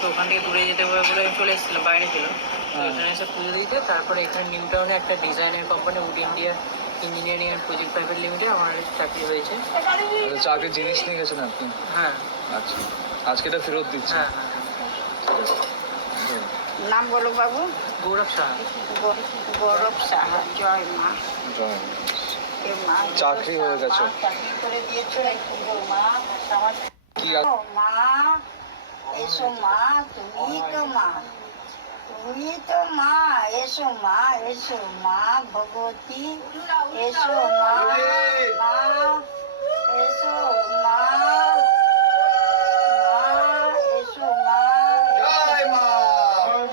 তো ওখান থেকে দূরে যেতে হবে বলে আমি চলে এসেছিলাম, বাইরে ছিল। এখানে এসে পুজো দিতে, তারপরে এখানে নিউ টাউনে একটা ডিজাইনের company wood India engineering and project private limited আমার চাকরি হয়েছে। চাকরির জিনিস নিয়ে গেছেন আপনি? হ্যাঁ। আচ্ছা, আজকে এটা ফেরত দিচ্ছেন? হ্যাঁ হ্যাঁ। নাম বলো বাবু। গৌরব সাহা। গৌরব সাহা। জয় মা। জয়। এ মা, চাকরি হয়ে গেছে। চাকরি করে দিয়েছো এই পুজো মা। আমার কি মা, এসো মা, তুমি তো মা, তুমি তো মা, এসো মা, এসো মা ভগবতী, এসো মা, মা, এসো মা, মা, এসো মা। জয় মা,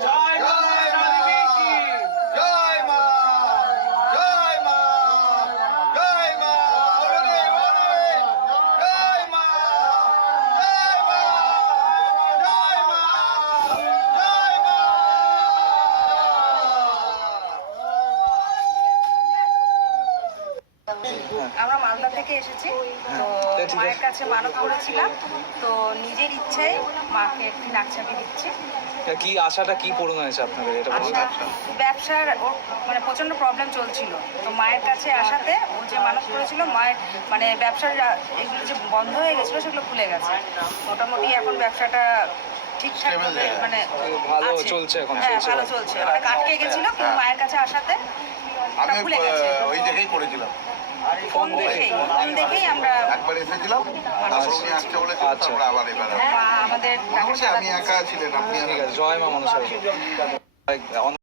জয় মা, জয় মা, জয় মা, জয় মা, জয় মা, জয় মা, জয় মা, জয় মা। আমরা মালদা থেকে এসেছি, তো ঠিক আছে। মায়ের কাছে মানত করেছিলাম, তো নিজের ইচ্ছায় মাকে একটি নাকছাবি দিচ্ছি। কি আশাটা কি পূরণ হয়েছে আপনাদের? এটা বলুন। ব্যবসার ওর মানে প্রচণ্ড প্রবলেম চলছিল, তো মায়ের কাছে আসাতে ও যে মানত করেছিল মায়ের মানে ব্যবসার এগুলো যে বন্ধ হয়ে গেছিলো সেগুলো খুলে গেছে। মোটামুটি এখন ব্যবসাটা ঠিকঠাক মানে ভালো আছে। চলছে এখন? হ্যাঁ, চলছে? ভালো চলছে। অনেক আটকে গেছিল, কিন্তু মায়ের কাছে আসাতে ওটা আমি খুলে গেছে। ওই জায়গায় করেছিলাম, ফোন দেখেই আমরা একবার এসেছিলাম, তারপর উনি আসতে বলেছিলেন, আচ্ছা। তারপরে আবার এবার আমাদের মনে হচ্ছে আপনি একা ছিলেন, আপনি ঠিক আছে। জয় মা মনসা।